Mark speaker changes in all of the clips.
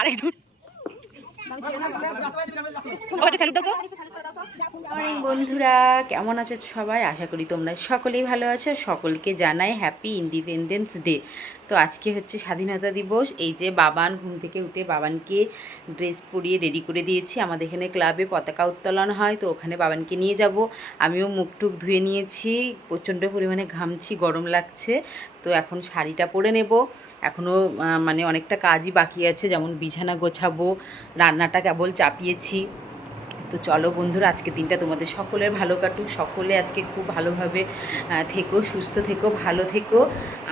Speaker 1: আরেকজন বন্ধুরা। কেমন আছো সবাই? আশা করি তোমরা সকলেই ভালো আছো। সকলকে জানাই হ্যাপি ইন্ডিপেন্ডেন্স ডে তো আজকে হচ্ছে স্বাধীনতা দিবস। এই যে বাবান, ঘুম থেকে উঠে বাবানকে ড্রেস পরিয়ে রেডি করে দিয়েছি। আমাদের এখানে ক্লাবে পতাকা উত্তোলন হয়, তো ওখানে বাবানকে নিয়ে যাব। আমিও মুখ টুক ধুয়ে নিয়েছি, প্রচণ্ড পরিমাণে ঘামছি, গরম লাগছে। তো এখন শাড়িটা পরে নেব। এখনও মানে অনেকটা কাজই বাকি আছে, যেমন বিছানা গোছাবো, রান্নাটা কেবল চাপিয়েছি। তো চলো বন্ধুরা আজকে দিনটা তোমাদের সকলের ভালো কাটুক। সকলে আজকে খুব ভালোভাবে থেকো, সুস্থ থেকো, ভালো থেকো।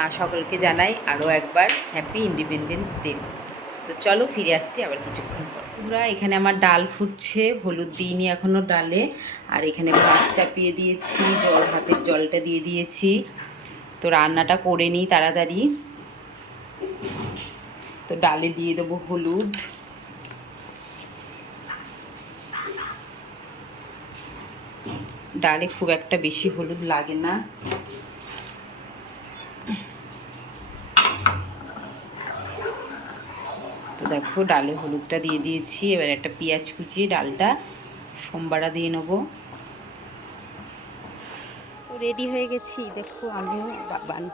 Speaker 1: আর সকলকে জানাই আরও একবার হ্যাপি ইন্ডিপেন্ডেন্স ডে তো চলো ফিরে আসছি আবার কিছুক্ষণ পর। বন্ধুরা, এখানে আমার ডাল ফুটছে, হলুদ দিইনি এখনও ডালে। আর এখানে ভাত চাপিয়ে দিয়েছি, জল হাতের জলটা দিয়ে দিয়েছি। তো রান্নাটা করে নিই তাড়াতাড়ি। তো ডালে দিয়ে দেবো হলুদ। ডালে খুব একটা বেশি হলুদ লাগে না। তো দেখো ডালে হলুদটা দিয়ে দিয়েছি, এবার একটা পেঁয়াজ কুচি, ডালটা সোমবারা দিয়ে নেব। রেডি হয়ে গেছি, দেখো আমিও বাবান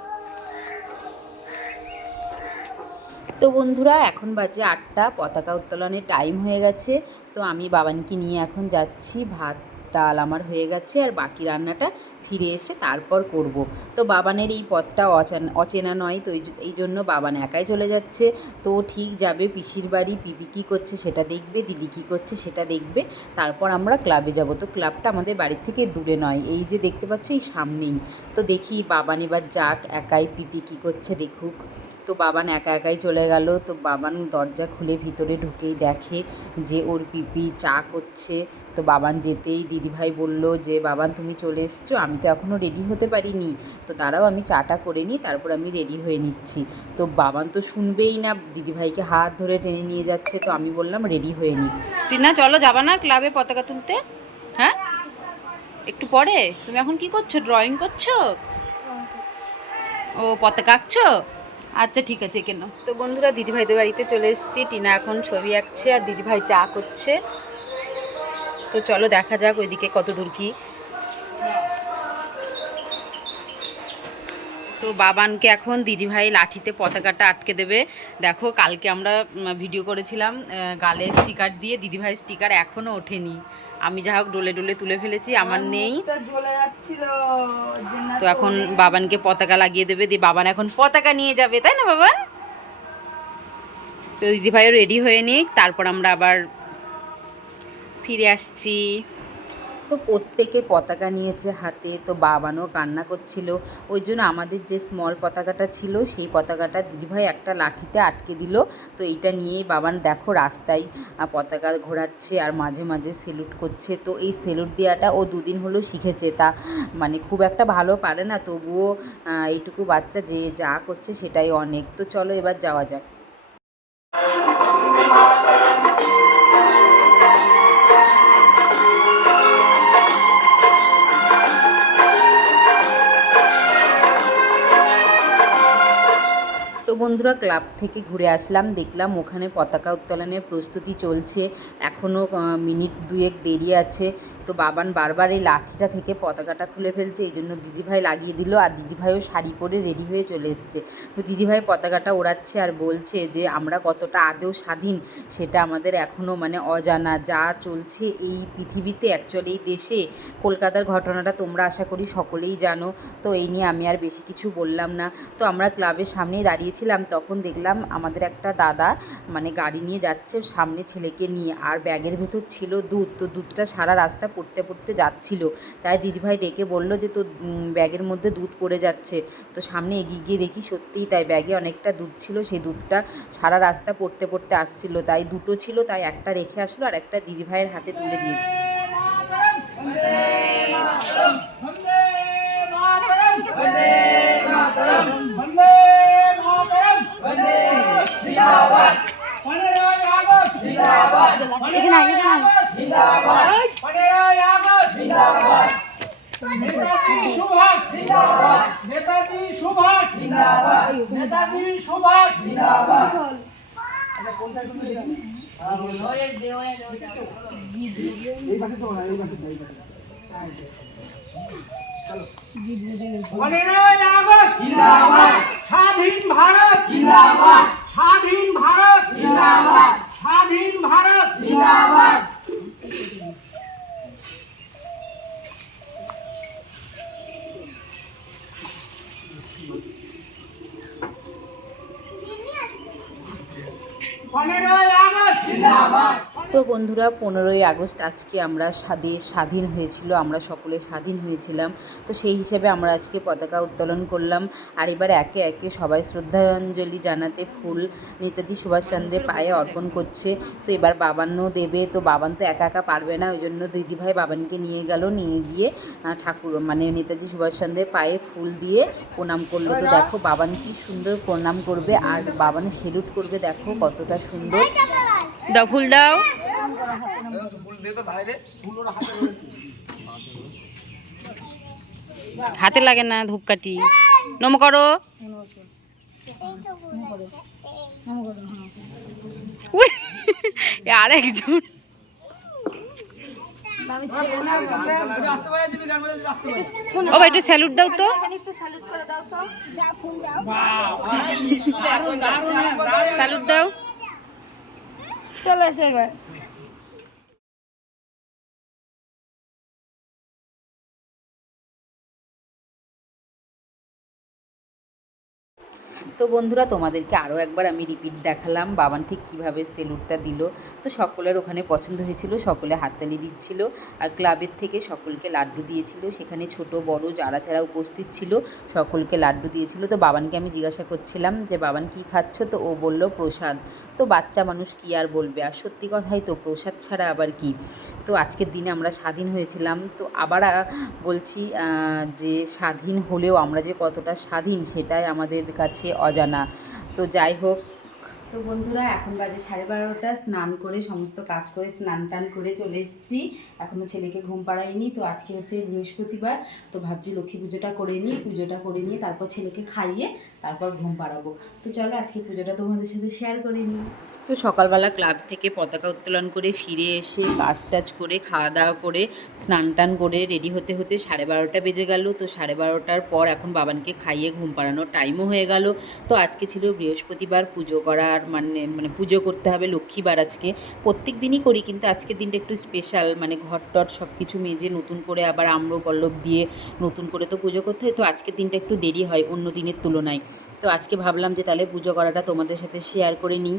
Speaker 1: তো বন্ধুরা, এখন বাজে আটটা, পতাকা উত্তোলনের টাইম হয়ে গেছে। তো আমি বাবানকে নিয়ে এখন যাচ্ছি ভাত ডাল আমার হয়ে গেছে আর বাকি রান্নাটা ফিরে এসে তারপর করব। তো বাবানের এই পথটা অচেনা অচেনা নয়, তো এই জন্য বাবান একাই চলে যাচ্ছে। তো ঠিক যাবে, পিসির বাড়ি পিপি কী করছে সেটা দেখবে, দিদি কী করছে সেটা দেখবে, তারপর আমরা ক্লাবে যাব। তো ক্লাবটা আমাদের বাড়ির থেকে দূরে নয়, এই যে দেখতে পাচ্ছ এই সামনেই। তো দেখি বাবান এবার যাক, একাই পিপি কী করছে দেখুক। তো বাবান একা একাই চলে গেল, তো বাবান দরজা খুলে ভিতরে ঢুকেই দেখে যে ওর পিপি চা করছে। তো বাবান যেতেই দিদিভাই বলল যে বাবান তুমি চলে এসছো আমি তো এখনও রেডি হতে পারিনি। তো তারাও আমি চাটা করে নিই তারপর আমি রেডি হয়ে নিচ্ছি। তো বাবান তো শুনবেই না দিদিভাইকে হাত ধরে টেনে নিয়ে যাচ্ছে তো আমি বললাম রেডি হয়ে নিই। টিনা চলো যাবা না ক্লাবে পতাকা তুলতে? হ্যাঁ? একটু পরে? তুমি এখন কি করছ? ড্রয়িং করছ? ও পতাকা আঁকছো? আচ্ছা ঠিক আছে কেন তো বন্ধুরা দিদিভাইদের বাড়িতে চলে এসেছি। টিনা এখন ছবি আঁকছে আর দিদিভাই চা করছে। তো চলো দেখা যাক ওইদিকে কত দূর কি। তো বাবানকে এখন দিদিভাই লাঠিতে পতাকাটা আটকে দেবে। দেখো কালকে আমরা ভিডিও করেছিলাম গালে স্টিকার দিয়ে দিদিভাই স্টিকার এখনও ওঠেনি। আমি যা হোক ডোলে ডোলে তুলে ফেলেছি আমার নেই। তো এখন বাবানকে পতাকা লাগিয়ে দেবে দিয়ে বাবান এখন পতাকা নিয়ে যাবে তাই না বাবান? তো দিদিভাইও রেডি হয়ে নিক তারপর আমরা আবার ফিরে আসছি। তো প্রত্যেকে পতাকা নিয়েছে হাতে, তো বাবানও কান্না করছিল। ওই জন্য আমাদের যে স্মল পতাকাটা ছিল, সেই পতাকাটা দিদিভাই একটা লাঠিতে আটকে দিল। তো এইটা নিয়েই বাবান, দেখো রাস্তায় পতাকা ঘোরাচ্ছে আর মাঝে মাঝে সেলুট করছে। তো এই সেলুট দেওয়াটা ও দুদিন হলো শিখেছে। তা মানে খুব একটা ভালো পারে না, তবুও এইটুকু বাচ্চা যে যা করছে সেটাই অনেক। তো চলো এবার যাওয়া যাক। বন্ধুরা ক্লাব থেকে ঘুরে আসলাম, দেখলাম ওখানে পতাকা উত্তোলনের প্রস্তুতি চলছে। এখনও মিনিট দুয়েক দেরি আছে। তো বাবান বারবার এই লাঠিটা থেকে পতাকাটা খুলে ফেলছে, এই জন্য দিদিভাই লাগিয়ে দিল আর দিদিভাইও শাড়ি পরে রেডি হয়ে চলে এসছে। তো দিদিভাই পতাকাটা ওড়াচ্ছে আর বলছে যে, আমরা কতটা আদেও স্বাধীন, সেটা আমাদের এখনও মানে অজানা। যা চলছে এই পৃথিবীতে অ্যাকচুয়ালি এই দেশে, কলকাতার ঘটনাটা তোমরা আশা করি সকলেই জানো। তো এই নিয়ে আমি আর বেশি কিছু বললাম না। তো আমরা ক্লাবের সামনেই দাঁড়িয়েছিলাম, তখন দেখলাম আমাদের একটা দাদা মানে গাড়ি নিয়ে যাচ্ছে সামনে ছেলেকে নিয়ে, আর ব্যাগের ভেতর ছিল দুধ। তো দুধটা সারা রাস্তা পড়তে পড়তে যাচ্ছিল। তাই দিদিভাই ডেকে বলল যে তো উম, ব্যাগের মধ্যে দুধ পড়ে যাচ্ছে। তো সামনে এগিয়ে গিয়ে দেখি সত্যিই তাই ব্যাগে অনেকটা দুধ ছিল। সেই দুধটা সারা রাস্তা পড়তে পড়তে আসছিল। তাই দুটো ছিল তাই একটা রেখে আসলো আর একটা দিদিভাইয়ের হাতে তুলে দিয়েছে।
Speaker 2: নেতাজি সুভাষ জিন্দাবাদ। নেতাজি সুভাষ জিন্দাবাদ নেতাজি সুভাষ জিন্দাবাদ পনেরোই আগস্ট জিন্দাবাদ। স্বাধীন ভারত। জিন্দাবাদ স্বাধীন ভারত জিন্দাবাদ স্বাধীন ভারত জিন্দাবাদ পনেরোই আগস্ট জিন্দাবাদ
Speaker 1: তো বন্ধুরা, পনেরোই আগস্ট আজকে আমরা স্বা- দেশ স্বাধীন হয়েছিল, আমরা সকলে স্বাধীন হয়েছিলাম। তো সেই হিসেবে আমরা আজকে পতাকা উত্তোলন করলাম। আর এবার একে একে সবাই শ্রদ্ধাঞ্জলি জানাতে ফুল নেতাজি সুভাষচন্দ্রের পায়ে অর্পণ করছে। তো এবার বাবানও দেবে। তো বাবান তো একা একা পারবে না ওই জন্য দিদিভাই বাবানকে নিয়ে গেল, নিয়ে গিয়ে ঠাকুর মানে নেতাজি সুভাষচন্দ্রের পায়ে ফুল দিয়ে প্রণাম করল। তো দেখো বাবান কি সুন্দর প্রণাম করবে, আর বাবান সেলুট করবে। দেখো কতটা সুন্দর। দাও, ফুল দাও। হাতে লাগে না ধূপকাঠি। নম করো। আরেকজন। ও ভাই একটু স্যালুট দাও তো। স্যালুট দাও।
Speaker 3: চলে এসে এবার।
Speaker 1: তো বন্ধুরা, তোমাদেরকে আরও একবার আমি রিপিট দেখালাম, বাবান ঠিক কীভাবে সেলুটটা দিল। তো সকলের ওখানে পছন্দ হয়েছিল, সকলে হাততালি দিচ্ছিল, আর ক্লাবের থেকে সকলকে লাড্ডু দিয়েছিল। সেখানে ছোট, বড় যারা যারা উপস্থিত ছিল, সকলকে লাড্ডু দিয়েছিল। তো বাবানকে আমি জিজ্ঞাসা করছিলাম যে, বাবান, কি খাচ্ছ? তো ও বলল, প্রসাদ। তো বাচ্চা মানুষ কি আর বলবে? আর সত্যি কথাই তো, প্রসাদ ছাড়া আবার কি? তো আজকের দিনে আমরা স্বাধীন হয়েছিলাম। তো আবার বলছি যে স্বাধীন হলেও আমরা যে কতটা স্বাধীন, সেটাই আমাদের কাছে অজানা। তো যাই হোক। তো বন্ধুরা, এখন বাজে সাড়ে বারোটা। স্নান করে সমস্ত কাজ করে স্নান টান করে চলে এসেছি। এখনও ছেলেকে ঘুম পাড়াইনি তো আজকে হচ্ছে বৃহস্পতিবার। তো ভাবছি লক্ষ্মী পুজোটা করে নিই। পুজোটা করে নিয়ে তারপর ছেলেকে খাইয়ে তারপর ঘুম পাড়াবো। তো চলো আজকে পুজোটা তোমাদের সাথে শেয়ার করে নিই তো সকালবেলা ক্লাব থেকে পতাকা উত্তোলন করে ফিরে এসে কাজ টাজ করে, খাওয়া দাওয়া করে, স্নান টান করে রেডি হতে হতে সাড়ে বারোটা বেজে গেল। তো সাড়ে বারোটার পর এখন বাবানকে খাইয়ে ঘুম পাড়ানোর টাইমও হয়ে গেল। তো আজকে ছিল বৃহস্পতিবার, পুজো করার মানে মানে পুজো করতে হবে লক্ষ্মীবার আজকে। প্রত্যেক দিনই করি, কিন্তু আজকের দিনটা একটু স্পেশাল মানে ঘর টট সব কিছু মেজে নতুন করে আবার আম্র পল্লব দিয়ে নতুন করে তো পুজো করতে হয়। তো আজকের দিনটা একটু দেরি হয় অন্য দিনের তুলনায়। তো আজকে ভাবলাম যে তাহলে পুজো করাটা তোমাদের সাথে শেয়ার করে নিই।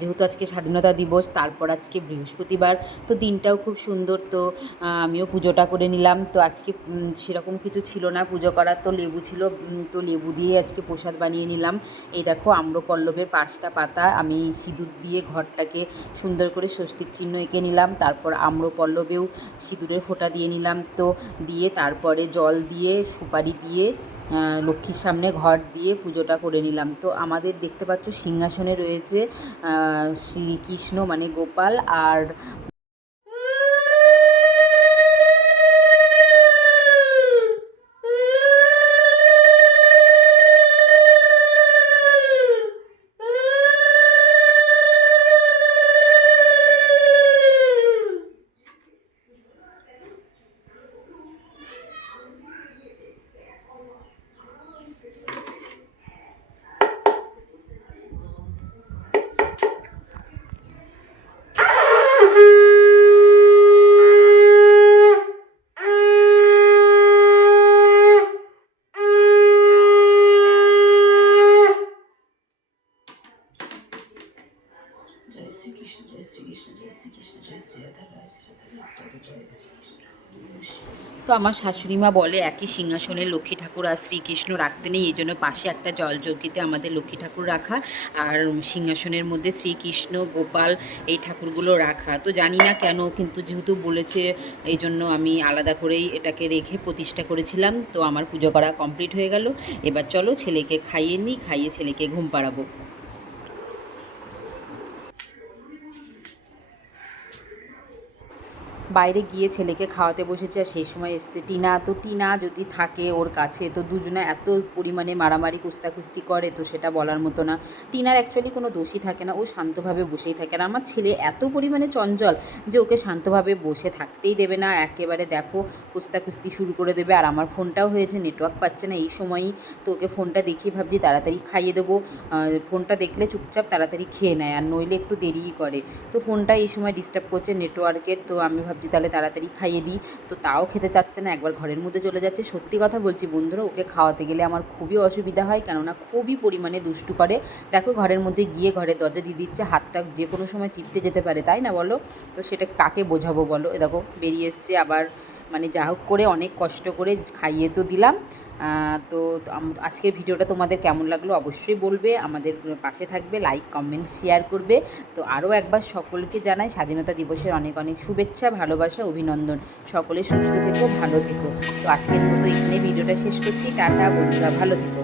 Speaker 1: যেহেতু আজকে স্বাধীনতা দিবস, তারপর আজকে বৃহস্পতিবার, তো দিনটাও খুব সুন্দর। তো আমিও পুজোটা করে নিলাম। তো আজকে সেরকম কিছু ছিল না। পুজো করার তো লেবু ছিল তো লেবু দিয়ে আজকে প্রসাদ বানিয়ে নিলাম। এই দেখো, আম্রপল্লবের পাঁচটা পাতা। আমি সিঁদুর দিয়ে ঘরটাকে সুন্দর করে স্বস্তিক চিহ্ন এঁকে নিলাম। তারপর আম্রপল্লবেও সিঁদুরের ফোঁটা দিয়ে নিলাম। তো, দিয়ে তারপরে জল দিয়ে, সুপারি দিয়ে লক্ষ্মীর সামনে ঘর দিয়ে পুজোটা করে নিলাম। তো আমাদের দেখতে পাচ্ছ সিংহাসনে রয়েছে শ্রীকৃষ্ণ মানে গোপাল আর তো আমার শাশুড়ি মা বলে, একই সিংহাসনে লক্ষ্মী ঠাকুর আর শ্রীকৃষ্ণ রাখতে নেই এই জন্য পাশে একটা জলচৌকিতে আমাদের লক্ষ্মী ঠাকুর রাখা আর সিংহাসনের মধ্যে শ্রীকৃষ্ণ, গোপাল এই ঠাকুরগুলো রাখা। তো জানি না কেন, কিন্তু যেহেতু বলেছে এই জন্য আমি আলাদা করেই এটাকে রেখে প্রতিষ্ঠা করেছিলাম। তো আমার পুজো করা কমপ্লিট হয়ে গেল। এবার চলো ছেলেকে খাইয়ে নিই, খাইয়ে ছেলেকে ঘুম পাড়াবো। বাইরে গিয়ে ছেলেকে খাওয়াতে বসেছে আর সেই সময় এসছে টিনা। তো টিনা যদি থাকে ওর কাছে, তো দুজনে এত পরিমাণে মারামারি কুস্তাকুস্তি করে, তো সেটা বলার মতো না। টিনার অ্যাকচুয়ালি কোনো দোষই থাকে না, ও শান্তভাবে বসেই থাকে। আর আমার ছেলে এত পরিমাণে চঞ্চল যে ওকে শান্তভাবে বসে থাকতেই দেবে না। একেবারে দেখো কুস্তাকুস্তি শুরু করে দেবে। আর আমার ফোনটাও হয়েছে নেটওয়ার্ক পাচ্ছে না এই সময়ই। তো ওকে ফোনটা দেখিয়ে ভাবছি তাড়াতাড়ি খাইয়ে দেবো। ফোনটা দেখলে চুপচাপ তাড়াতাড়ি খেয়ে নেয়, আর নইলে একটু দেরিই করে। তো ফোনটা এই সময় ডিস্টার্ব করছে নেটওয়ার্কের তো আমি ভাবছি তাহলে তাড়াতাড়ি খাইয়ে দিই। তো তাও খেতে চাচ্ছে না, একবার ঘরের মধ্যে চলে যাচ্ছে। সত্যি কথা বলছি বন্ধুরা, ওকে খাওয়াতে গেলে আমার খুবই অসুবিধা হয়, কেননা খুবই পরিমাণে দুষ্টু করে। দেখো ঘরের মধ্যে গিয়ে ঘরে দরজা দিয়ে দিচ্ছে, হাতটা যে কোনো সময় চিপটে যেতে পারে, তাই না বলো? তো সেটা কাকে বোঝাবো বলো? এ দেখো, বেরিয়ে এসছে আবার মানে যা হোক করে অনেক কষ্ট করে খাইয়ে তো দিলাম। তো আজকের ভিডিওটা তোমাদের কেমন লাগল অবশ্যই বলবে। আমাদের পাশে থাকবে লাইক কমেন্ট শেয়ার করবে। তো আরও একবার সকলকে জানাই, স্বাধীনতা দিবসের অনেক অনেক শুভেচ্ছা, ভালোবাসা, অভিনন্দন। সকলে সুস্থ থেকো, ভালো থেকো। তো আজকের মতো এখানে ভিডিওটা শেষ করছি। টাটা বন্ধুরা, ভালো থেকো।